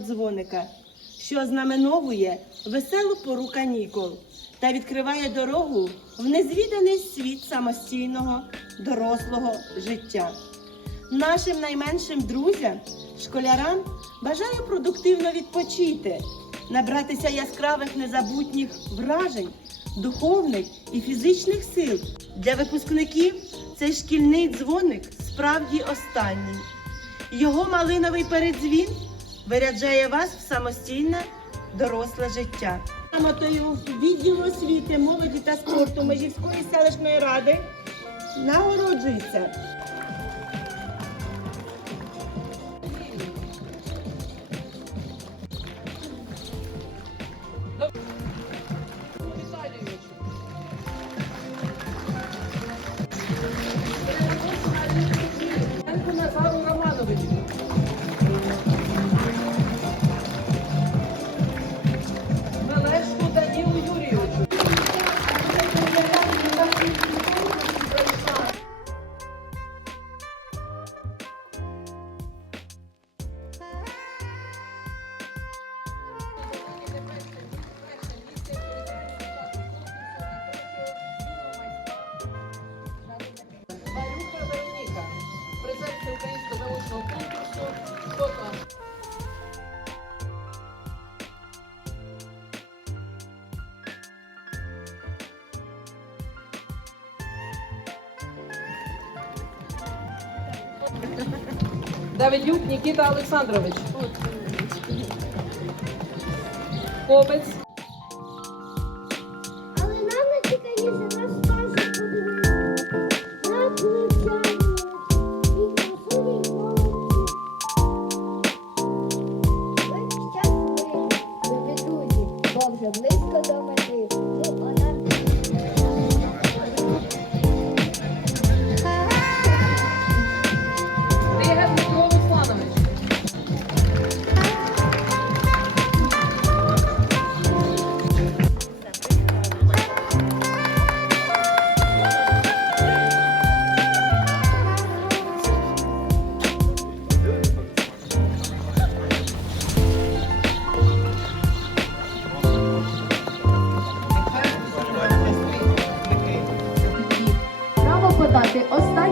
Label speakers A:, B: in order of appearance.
A: дзвоника, що знаменовує веселу пору канікул та відкриває дорогу в незвіданий світ самостійного дорослого життя. Нашим найменшим друзям, школярам, бажаю продуктивно відпочити, набратися яскравих незабутніх вражень, духовних і фізичних сил. Для випускників цей шкільний дзвоник справді останній. Його малиновий передзвін виряджає вас в самостійне доросле життя. Грамотою відділу освіти, молоді та спорту Межівської селищної ради нагороджується
B: Давидюк Нікіта Олександрович. Кобець.
C: Але нам найцікавіше нас скаже подивитися на кручання і красуні друзі, бо вже близько до вибрати останній.